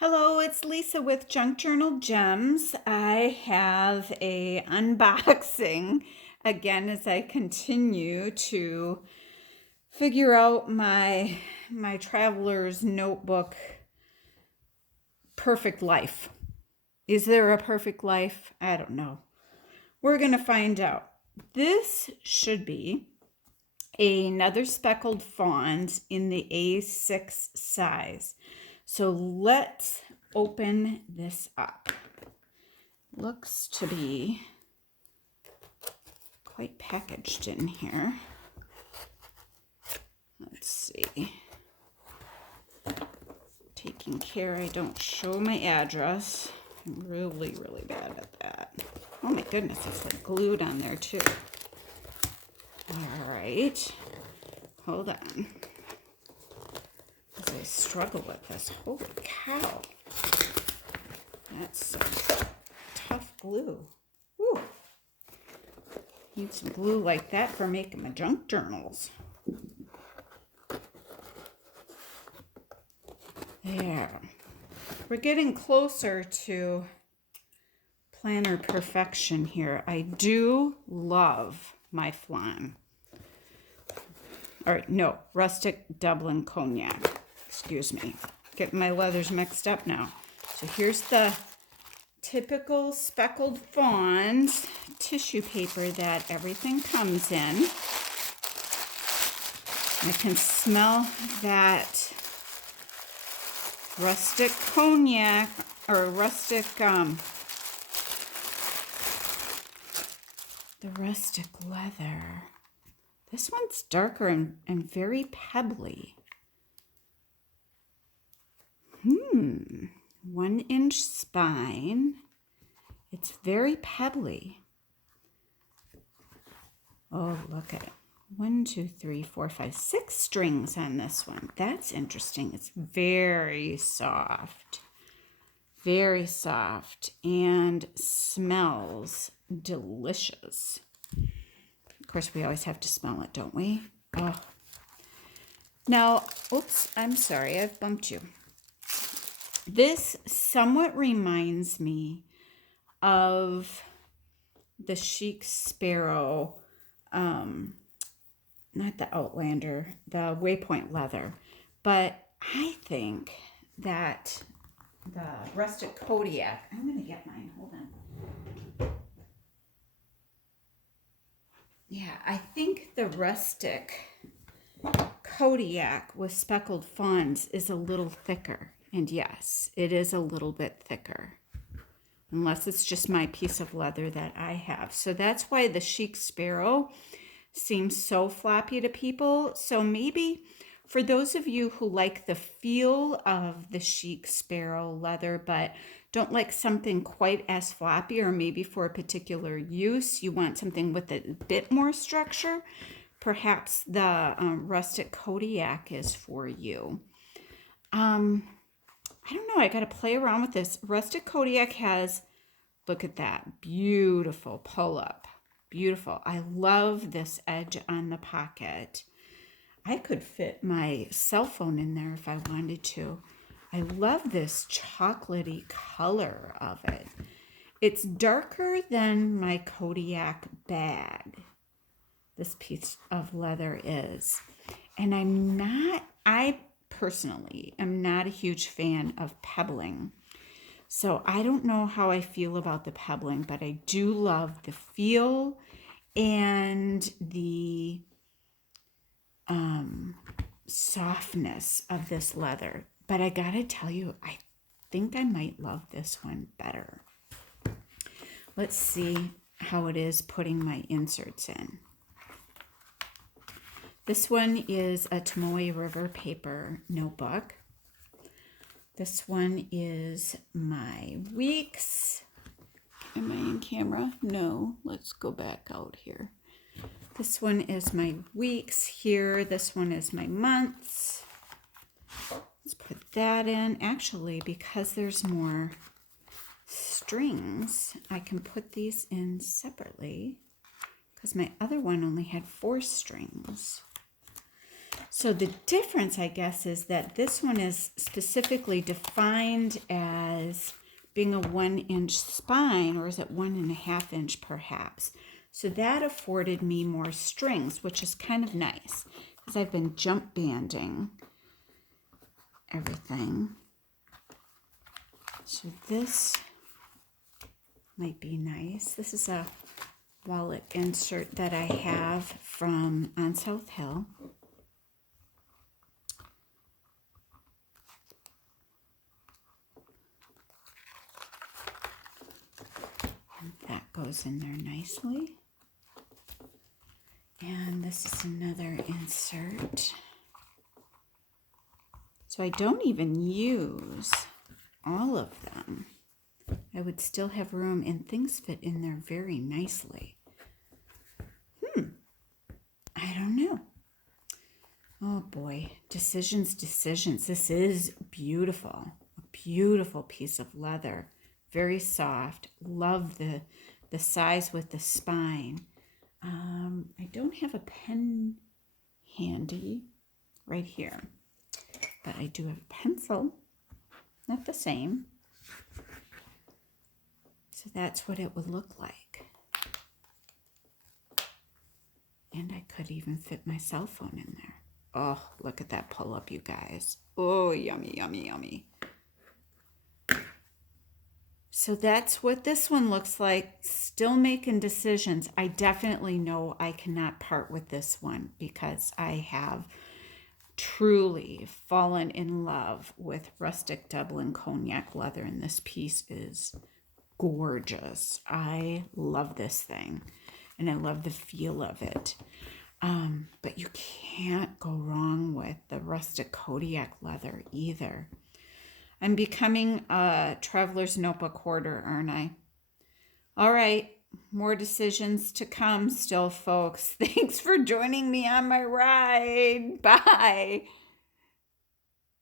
Hello, it's Lisa with Junk Journal Gems. I have a unboxing again as I continue to figure out my traveler's notebook perfect life. Is there a perfect life? I don't know. We're going to find out. This should be another Speckled Fawns in the A6 size. So let's open this up. Looks to be quite packaged in here. Let's see. Taking care I don't show my address. I'm really, really bad at that. Oh my goodness, it's like glued on there too. All right, hold on. As I struggle with this, holy cow. That's some tough glue. Woo. Need some glue like that for making my junk journals. There. We're getting closer to planner perfection here. I do love my flan. All right, no, Rustic Dublin Kodiak. Excuse me. Getting my leathers mixed up now. So here's the typical Speckled Fawns tissue paper that everything comes in. I can smell that rustic cognac or rustic, the rustic leather. This one's darker and very pebbly. 1-inch spine. It's very pebbly. Oh, look at it. 1, 2, 3, 4, 5, 6 strings on this one. That's interesting. It's very soft. Very soft and smells delicious. Of course, we always have to smell it, don't we? Oh. Now, oops, I'm sorry, I've bumped you. This somewhat reminds me of the Chic Sparrow, not the Outlander, the Waypoint leather. But I think that the Rustic Kodiak, I'm going to get mine, hold on. Yeah, I think the Rustic Kodiak with Speckled Fawns is a little thicker. And yes, it is a little bit thicker. Unless it's just my piece of leather that I have. So that's why the Chic Sparrow seems so floppy to people. So maybe for those of you who like the feel of the Chic Sparrow leather, but don't like something quite as floppy, or maybe for a particular use, you want something with a bit more structure, perhaps the Rustic Kodiak is for you. I don't know. I got to play around with this. Rustic Kodiak has, look at that, beautiful pull-up. Beautiful. I love this edge on the pocket. I could fit my cell phone in there if I wanted to. I love this chocolatey color of it. It's darker than my Kodiak bag. This piece of leather is. And I personally am not a huge fan of pebbling. So I don't know how I feel about the pebbling, but I do love the feel and the softness of this leather. But I gotta tell you, I think I might love this one better. Let's see how it is putting my inserts in. This one is a Tomoe River paper notebook. This one is my weeks. Am I in camera? No, let's go back out here. This one is my weeks here. This one is my months. Let's put that in. Actually, because there's more strings, I can put these in separately because my other one only had 4 strings. So the difference, I guess, is that this one is specifically defined as being a 1-inch spine, or is it 1.5 inch perhaps? So that afforded me more strings, which is kind of nice because I've been jump banding everything. So this might be nice. This is a wallet insert that I have from on South Hill. And that goes in there nicely. And this is another insert. So I don't even use all of them. I would still have room and things fit in there very nicely. I don't know. Oh boy, decisions. This is beautiful. A beautiful piece of leather. Very soft. Love the size with the spine. I don't have a pen handy right here, but I do have a pencil. Not the same. So that's what it would look like. And I could even fit my cell phone in there. Oh, look at that pull up, you guys. Oh, yummy, yummy, yummy. So that's what this one looks like. Still making decisions. I definitely know I cannot part with this one because I have truly fallen in love with rustic Dublin cognac leather, and this piece is gorgeous. I love this thing, and I love the feel of it. But you can't go wrong with the rustic Kodiak leather either. I'm becoming a traveler's notebook hoarder, aren't I? All right, more decisions to come still, folks. Thanks for joining me on my ride. Bye.